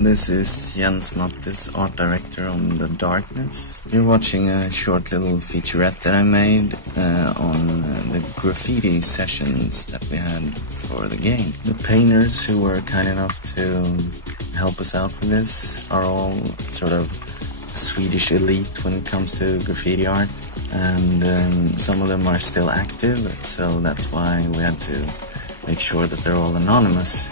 This is Jens Mattis, art director on The Darkness. You're watching a short little featurette that I made on the graffiti sessions that we had for the game. The painters who were kind enough to help us out with this are all sort of Swedish elite when it comes to graffiti art, and some of them are still active, so that's why we had to make sure that they're all anonymous.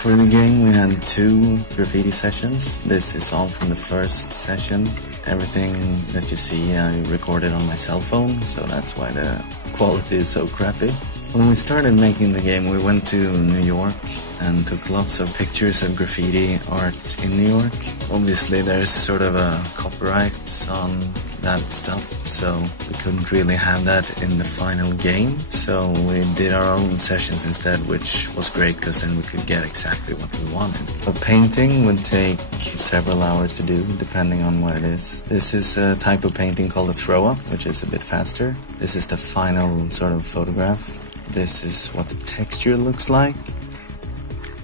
For the game we had 2 graffiti sessions. This is all from the first session. Everything that you see I recorded on my cell phone, so that's why the quality is so crappy. When we started making the game, we went to New York and took lots of pictures of graffiti art in New York. Obviously there's sort of a copyright on that stuff, so we couldn't really have that in the final game. So we did our own sessions instead, which was great because then we could get exactly what we wanted. A painting would take several hours to do, depending on what it is. This is a type of painting called a throw-up, which is a bit faster. This is the final sort of photograph. This is what the texture looks like,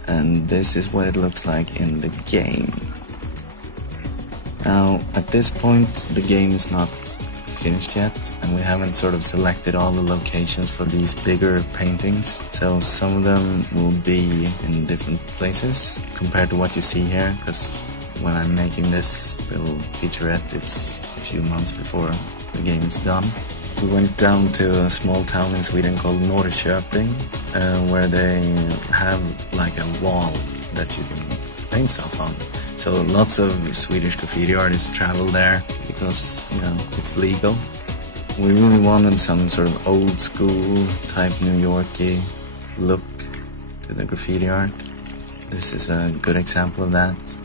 and this is what it looks like in the game. Now, at this point, the game is not finished yet, and we haven't sort of selected all the locations for these bigger paintings. So some of them will be in different places compared to what you see here, because when I'm making this little featurette, it's a few months before the game is done. We went down to a small town in Sweden called Norrköping, where they have like a wall that you can paint stuff on. So lots of Swedish graffiti artists travel there because, you know, it's legal. We really wanted some sort of old school type New York-y look to the graffiti art. This is a good example of that.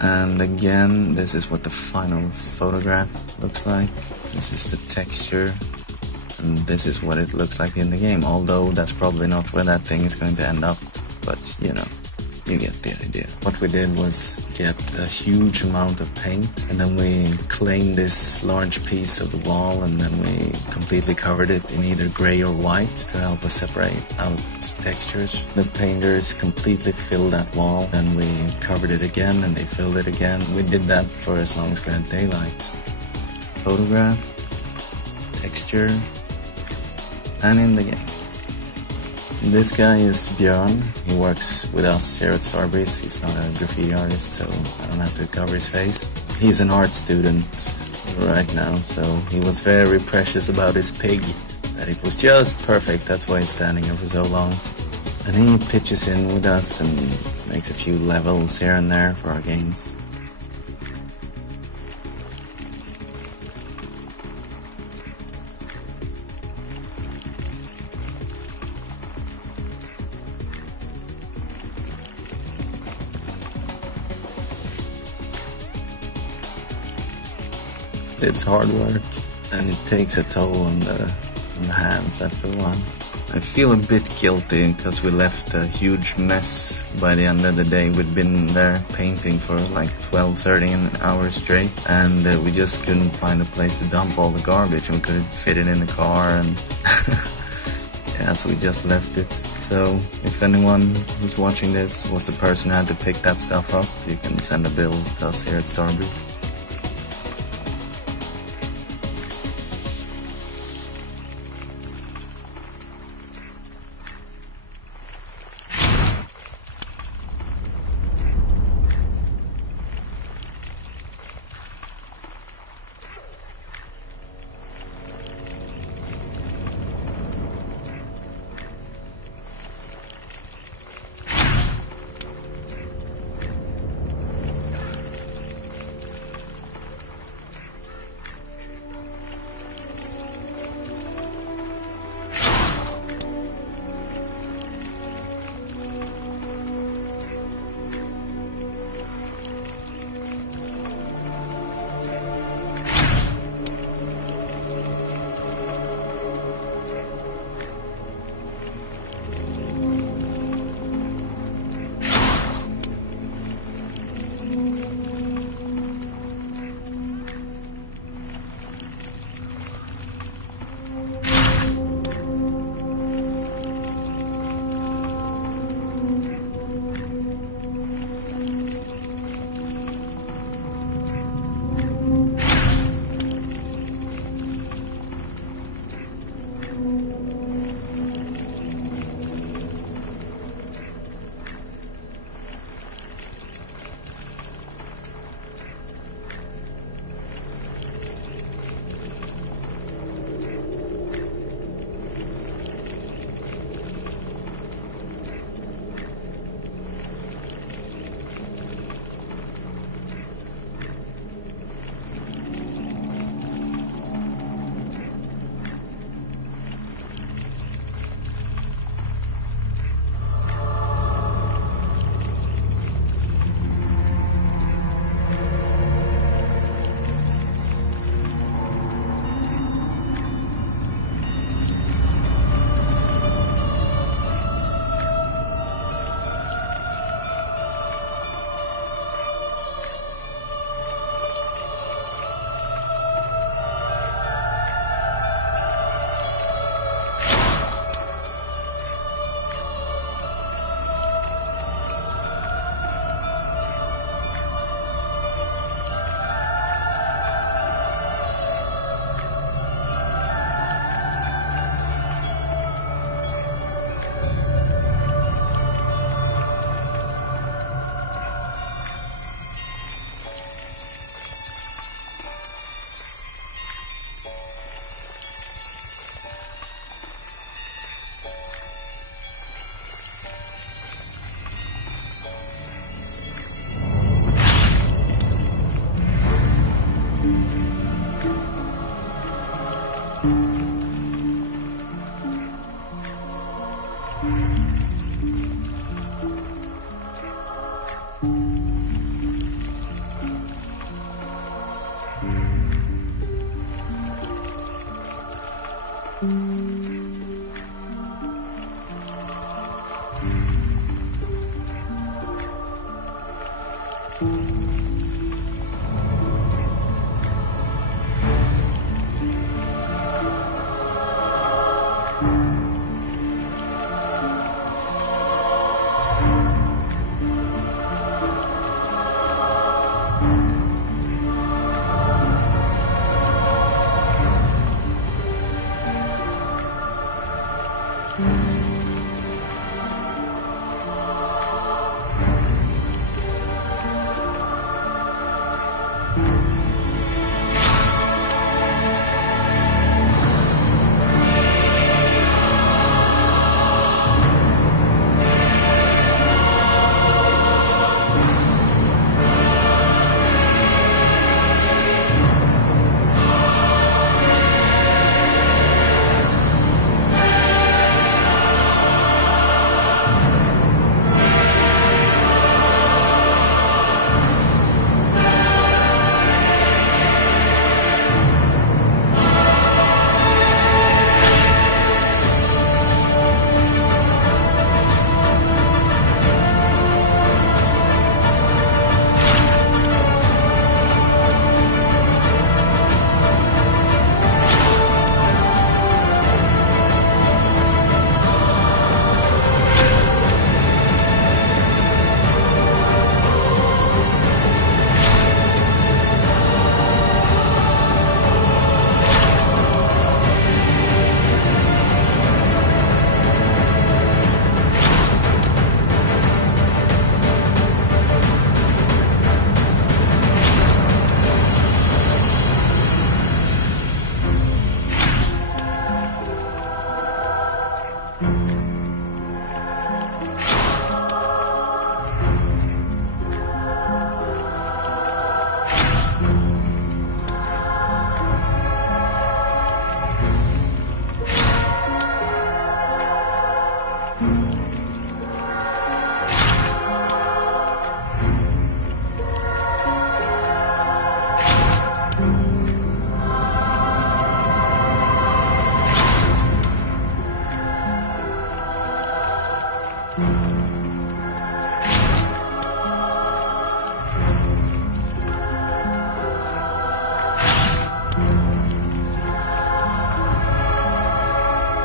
And again, this is what the final photograph looks like. This is the texture, and this is what it looks like in the game, although that's probably not where that thing is going to end up, but you know, you get the idea. What we did was get a huge amount of paint, and then we cleaned this large piece of the wall, and then we completely covered it in either gray or white to help us separate out textures. The painters completely filled that wall, and we covered it again, and they filled it again. We did that for as long as we had daylight. Photograph, texture, and in the game. This guy is Björn. He works with us here at Starbreeze. He's not a graffiti artist, so I don't have to cover his face. He's an art student right now, so he was very precious about his pig, that it was just perfect. That's why he's standing here for so long. And he pitches in with us and makes a few levels here and there for our games. It's hard work, and it takes a toll on the hands after a while. I feel a bit guilty because we left a huge mess by the end of the day. We'd been there painting for like 12-13 hours straight, and we just couldn't find a place to dump all the garbage, and we couldn't fit it in the car, and yeah, so we just left it. So if anyone who's watching this was the person who had to pick that stuff up, you can send a bill to us here at Starbreeze.